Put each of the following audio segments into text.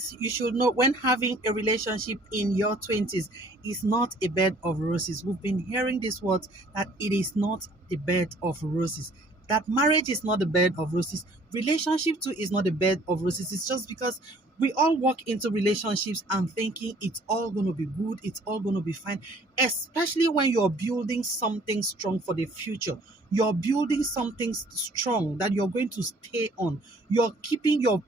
things you should know when having a relationship in your 20s is not a bed of roses. We've been hearing this word that it is not a bed of roses. That marriage is not a bed of roses. Relationship too is not a bed of roses. It's just because we all walk into relationships and thinking it's all going to be good, it's all going to be fine, especially when you're building something strong for the future. You're building something strong that you're going to stay on. You're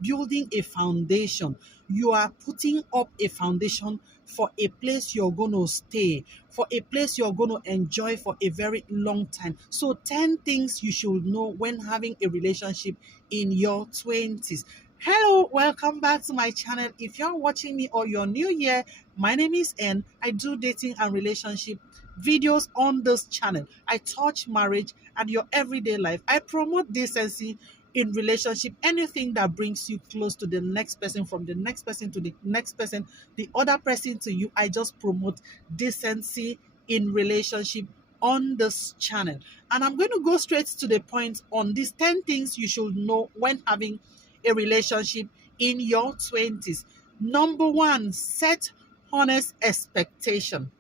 building a foundation. You are putting up a foundation for a place you're going to stay, for a place you're going to enjoy for a very long time. So 10 things you should know when having a relationship in your 20s. Hello, welcome back to my channel. If you're watching me or you're new here, my name is N. I do dating and relationship videos on this channel. I touch marriage and your everyday life. I promote decency in relationship, anything that brings you close to the next person, from the next person to the next person, the other person to you. I just promote decency in relationship on this channel. And I'm going to go straight to the point on these 10 things you should know when having a relationship in your 20s. Number one, set honest expectation.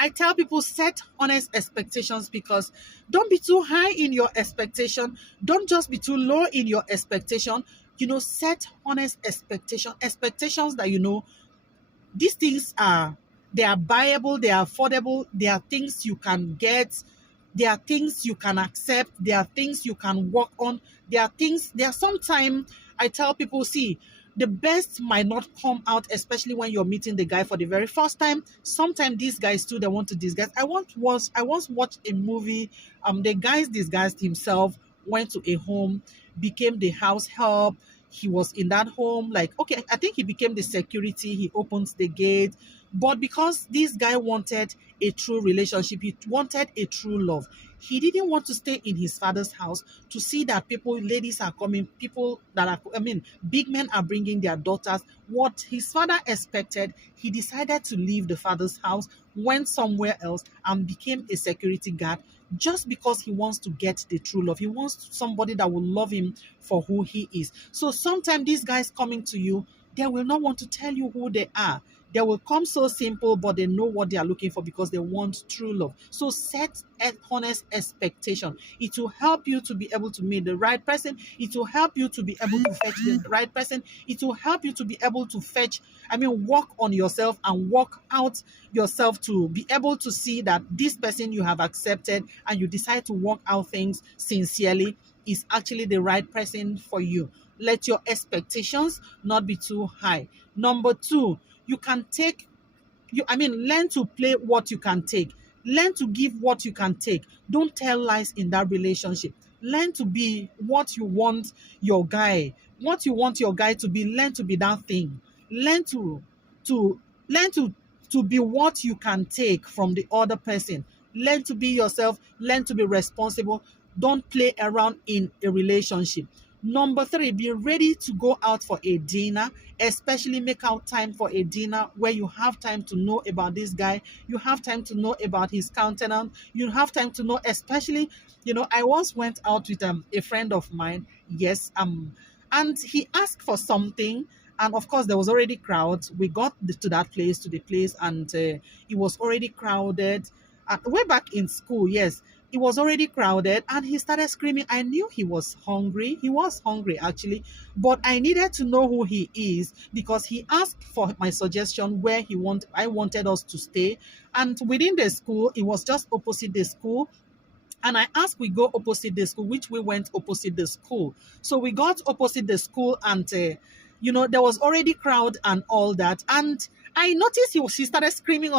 I tell people set honest expectations because don't be too high in your expectation. Don't just be too low in your expectation. Set honest expectation. Expectations that these things they are buyable, they are affordable, they are things you can get, there are things you can accept, there are things you can work on, there are sometimes I tell people, see, the best might not come out, especially when you're meeting the guy for the very first time. Sometimes these guys too, they want to disguise. I once watched a movie, the guy disguised himself, went to a home, became the house help. He was in that home, like, okay, I think he became the security, he opens the gate. But because this guy wanted a true relationship, he wanted a true love, he didn't want to stay in his father's house to see that ladies are coming, big men are bringing their daughters. What his father expected, he decided to leave the father's house, went somewhere else, and became a security guard just because he wants to get the true love. He wants somebody that will love him for who he is. So sometimes these guys coming to you, they will not want to tell you who they are. They will come so simple, but they know what they are looking for because they want true love. So set an honest expectation. It will help you to be able to meet the right person. It will help you to be able to fetch the right person. It will help you to be able to work on yourself and work out yourself to be able to see that this person you have accepted and you decide to work out things sincerely is actually the right person for you. Let your expectations not be too high. Number two, learn to play what you can take. Learn to give what you can take. Don't tell lies in that relationship. Learn to be what you want your guy. What you want your guy to be, learn to be that thing. Learn to be what you can take from the other person. Learn to be yourself. Learn to be responsible. Don't play around in a relationship. Number three, be ready to go out for a dinner, especially make out time for a dinner where you have time to know about this guy. You have time to know about his countenance. You have time to know, especially, I once went out with a friend of mine. Yes, and he asked for something. And of course, there was already crowds. We got to the place, and it was already crowded. Way back in school, yes, it was already crowded, and he started screaming. I knew he was hungry. He was hungry, actually, but I needed to know who he is because he asked for my suggestion where I wanted us to stay. And within the school, it was just opposite the school. And I asked we go opposite the school, which we went opposite the school. So we got opposite the school, and there was already crowd and all that. And I noticed he started screaming he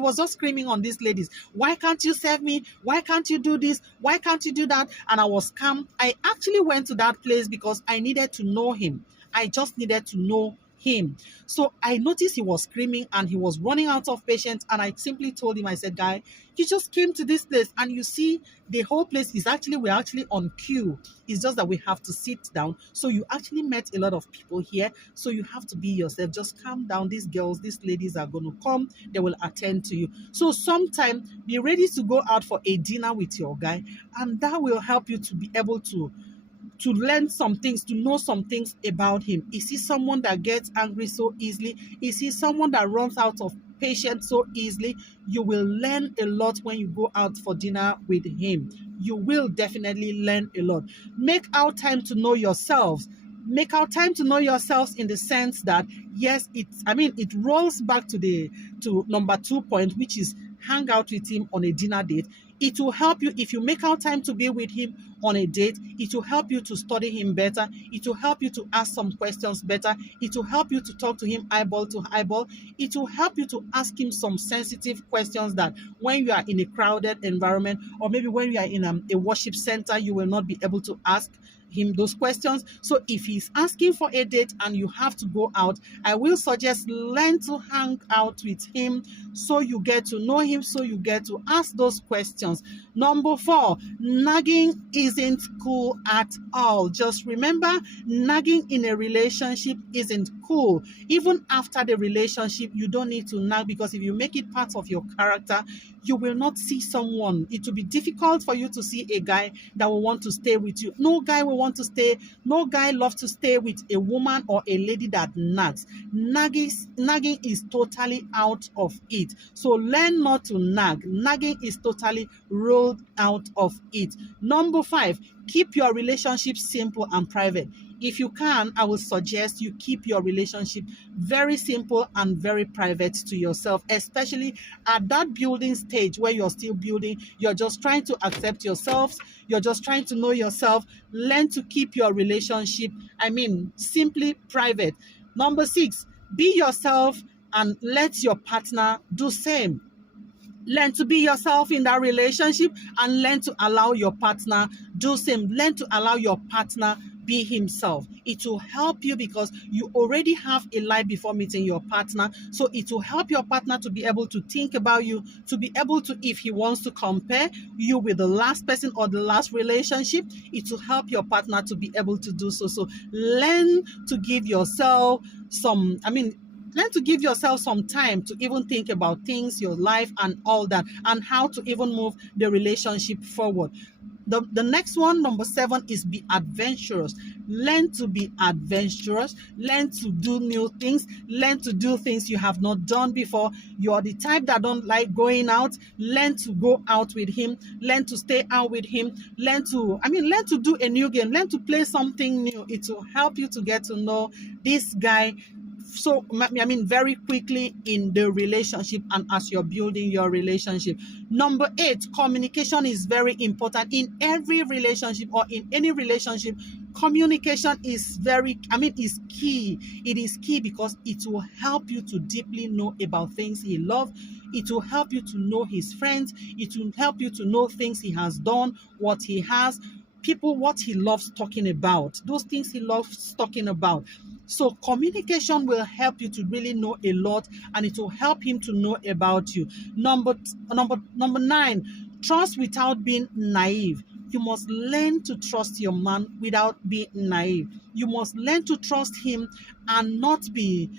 was just screaming on these ladies. Why can't you serve me? Why can't you do this? Why can't you do that? And I was calm. I actually went to that place because I needed to know him. I just needed to know him. So I noticed he was screaming and he was running out of patience, and I simply told him, I said, guy, you just came to this place and you see the whole place is we're actually on queue. It's just that we have to sit down. So you actually met a lot of people here, so you have to be yourself. Just calm down. These ladies are going to come, they will attend to you. So sometime be ready to go out for a dinner with your guy, and that will help you to be able to to learn some things, to know some things about him. Is he someone that gets angry so easily? Is he someone that runs out of patience so easily? You will learn a lot when you go out for dinner with him. You will definitely learn a lot. Make out time to know yourselves. Make out time to know yourselves in the sense that, yes, it rolls back to number 2 point, which is hang out with him on a dinner date. It will help you if you make out time to be with him on a date. It will help you to study him better. It will help you to ask some questions better. It will help you to talk to him eyeball to eyeball. It will help you to ask him some sensitive questions that when you are in a crowded environment, or maybe when you are in a worship center, you will not be able to ask him those questions. So if he's asking for a date and you have to go out, I will suggest learn to hang out with him so you get to know him, so you get to ask those questions. Number 4, nagging isn't cool at all. Just remember, nagging in a relationship isn't cool. Even after the relationship, you don't need to nag, because if you make it part of your character, you will not see someone. It will be difficult for you to see a guy that will want to stay with you. No guy will want to stay. No guy loves to stay with a woman or a lady that nags. Nagging is totally out of it. So learn not to nag. Nagging is totally rolled out of it. Number 5, keep your relationship simple and private. If you can, I will suggest you keep your relationship very simple and very private to yourself, especially at that building stage where you're still building. You're just trying to accept yourselves. You're just trying to know yourself. Learn to keep your relationship, simply private. Number 6, be yourself and let your partner do same. Learn to be yourself in that relationship and learn to allow your partner do same. Learn to allow your partner be himself. It will help you because you already have a life before meeting your partner. So it will help your partner to be able to think about you, to be able to, if he wants to compare you with the last person or the last relationship, it will help your partner to be able to do so. So learn to give yourself learn to give yourself some time to even think about things, your life, and all that, and how to even move the relationship forward. The next one, number 7, is be adventurous. Learn to be adventurous. Learn to do new things. Learn to do things you have not done before. You're the type that don't like going out. Learn to go out with him. Learn to stay out with him. Learn to do a new game. Learn to play something new. It will help you to get to know this guy so very quickly in the relationship and as you're building your relationship. Number 8, communication is very important in every relationship or in any relationship. Communication is is key. It is key because it will help you to deeply know about things he loves. It will help you to know his friends. It will help you to know things he has done, what he has, people, what he loves talking about, those things he loves talking about. So communication will help you to really know a lot, and it will help him to know about you. Number 9, trust without being naive. You must learn to trust your man without being naive. You must learn to trust him and not be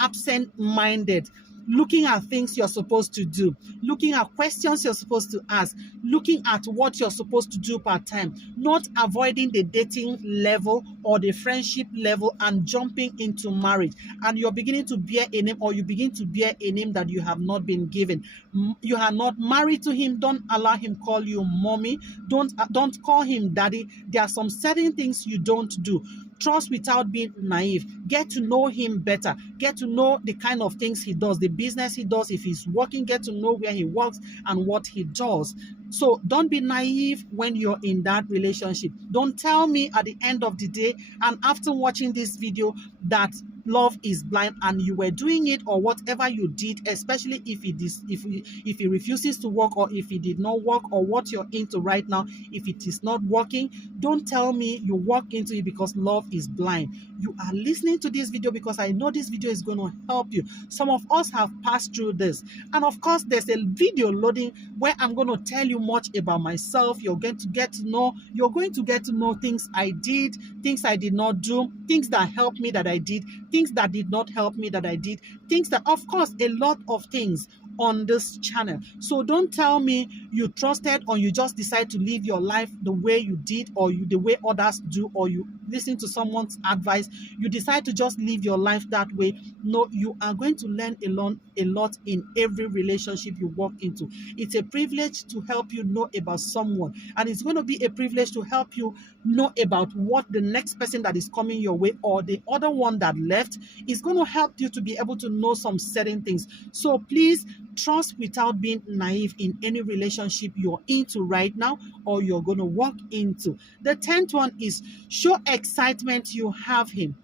absent-minded. Looking at things you're supposed to do, looking at questions you're supposed to ask, looking at what you're supposed to do part time, not avoiding the dating level or the friendship level and jumping into marriage. And you're beginning to bear a name, or you begin to bear a name that you have not been given. You are not married to him. Don't allow him call you mommy. Don't call him daddy. There are some certain things you don't do. Trust without being naive. Get to know him better. Get to know the kind of things he does, the business he does. If he's working, get to know where he works and what he does. So don't be naive when you're in that relationship. Don't tell me at the end of the day and after watching this video that love is blind and you were doing it, or whatever you did, especially if he refuses to work, or if he did not work, or what you're into right now, if it is not working. Don't tell me you walk into it because love is blind. You are listening to this video because I know this video is going to help you. Some of us have passed through this, and of course there's a video loading where I'm going to tell you much about myself. You're going to get to know things I did, things I did not do, things that helped me that I did, things that did not help me that I did, things that, of course, a lot of things. on this channel. So don't tell me you trusted or you just decide to live your life the way you did, or the way others do, or you listen to someone's advice. You decide to just live your life that way. No, you are going to learn a lot in every relationship you walk into. It's a privilege to help you know about someone, and it's going to be a privilege to help you know about what the next person that is coming your way, or the other one that left, is going to help you to be able to know some certain things. So please trust without being naive in any relationship you're into right now, or you're going to walk into. The 10th one is show excitement you have him.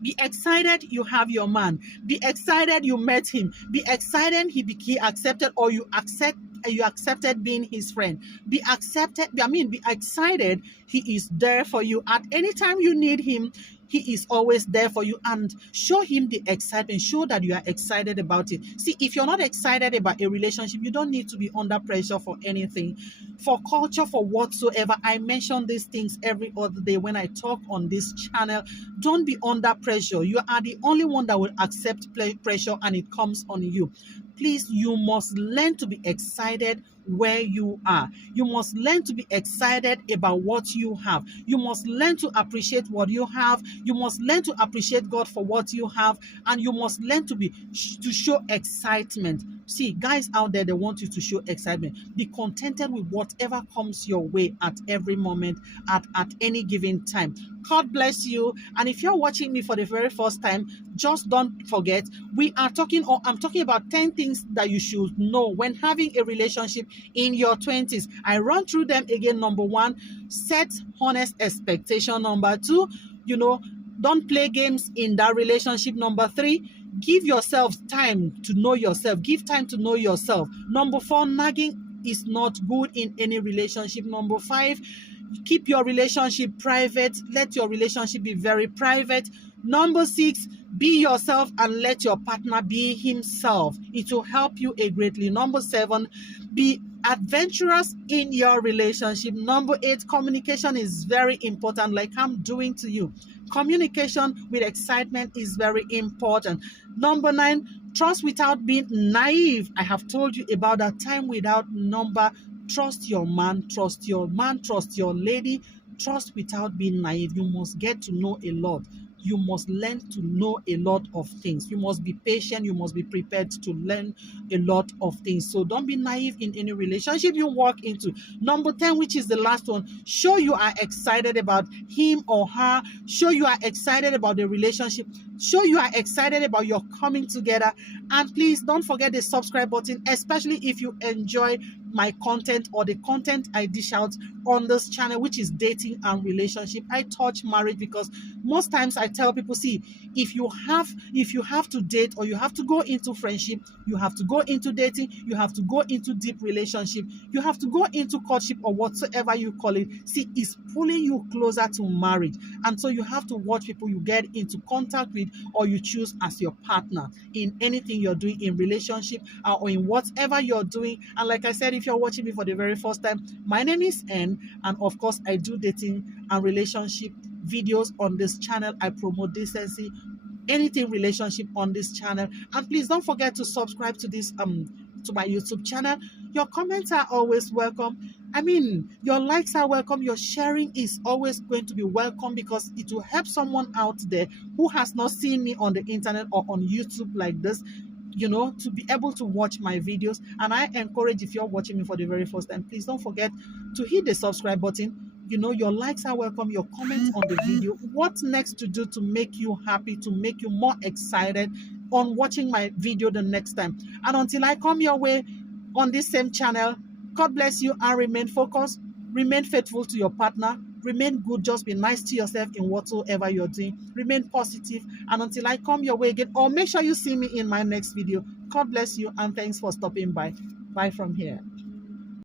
Be excited you have your man. Be excited you met him. Be excited he accepted, or you accepted being his friend. Be excited he is there for you at any time you need him. He is always there for you, and show him the excitement. Show that you are excited about it. See, if you're not excited about a relationship, you don't need to be under pressure for anything, for culture, for whatsoever. I mention these things every other day when I talk on this channel. Don't be under pressure. You are the only one that will accept pressure, and it comes on you. Please, you must learn to be excited where you are. You must learn to be excited about what you have. You must learn to appreciate what you have. You must learn to appreciate God for what you have, and you must learn to show excitement. See, guys out there, they want you to show excitement. Be contented with whatever comes your way at every moment, at any given time. God bless you. And if you're watching me for the very first time, just don't forget, I'm talking about 10 things that you should know when having a relationship in your 20s. I run through them again. Number 1, set honest expectation. Number 2, don't play games in that relationship. Number 3, give yourself time to know yourself. Give time to know yourself. Number 4, nagging is not good in any relationship. Number 5, keep your relationship private. Let your relationship be very private. Number 6, be yourself and let your partner be himself. It will help you greatly. Number 7, be adventurous in your relationship. Number 8, communication is very important, like I'm doing to you. Communication with excitement is very important. Number 9, trust without being naive. I have told you about that. Time without number. Trust your man, trust your lady. Trust without being naive. You must get to know a lot. You must learn to know a lot of things. You must be patient. You must be prepared to learn a lot of things. So don't be naive in any relationship you walk into. Number 10, which is the last one, show you are excited about him or her. Show you are excited about the relationship. Show you are excited about your coming together. And please don't forget the subscribe button, especially if you enjoy my content or the content I dish out on this channel, which is dating and relationship. I touch marriage because most times I tell people, see, if you have to date, or you have to go into friendship, you have to go into dating, you have to go into deep relationship, you have to go into courtship, or whatsoever you call it. See, it's pulling you closer to marriage. And so you have to watch people you get into contact with, or you choose as your partner in anything you're doing in relationship, or in whatever you're doing. And like I said, if you're watching me for the very first time, my name is N, and of course I do dating and relationship videos on this channel. I promote decency, anything relationship on this channel. And please don't forget to subscribe to this to my YouTube channel. Your comments are always welcome. I mean, your likes are welcome. Your sharing is always going to be welcome, because it will help someone out there who has not seen me on the internet or on YouTube like this, to be able to watch my videos. And I encourage, if you're watching me for the very first time, please don't forget to hit the subscribe button. Your likes are welcome, your comments on the video. What's next to do to make you happy, to make you more excited on watching my video the next time? And until I come your way on this same channel, God bless you, and remain focused, remain faithful to your partner, remain good, just be nice to yourself in whatsoever you're doing, remain positive. And until I come your way again, or make sure you see me in my next video, God bless you, and thanks for stopping by. Bye from here.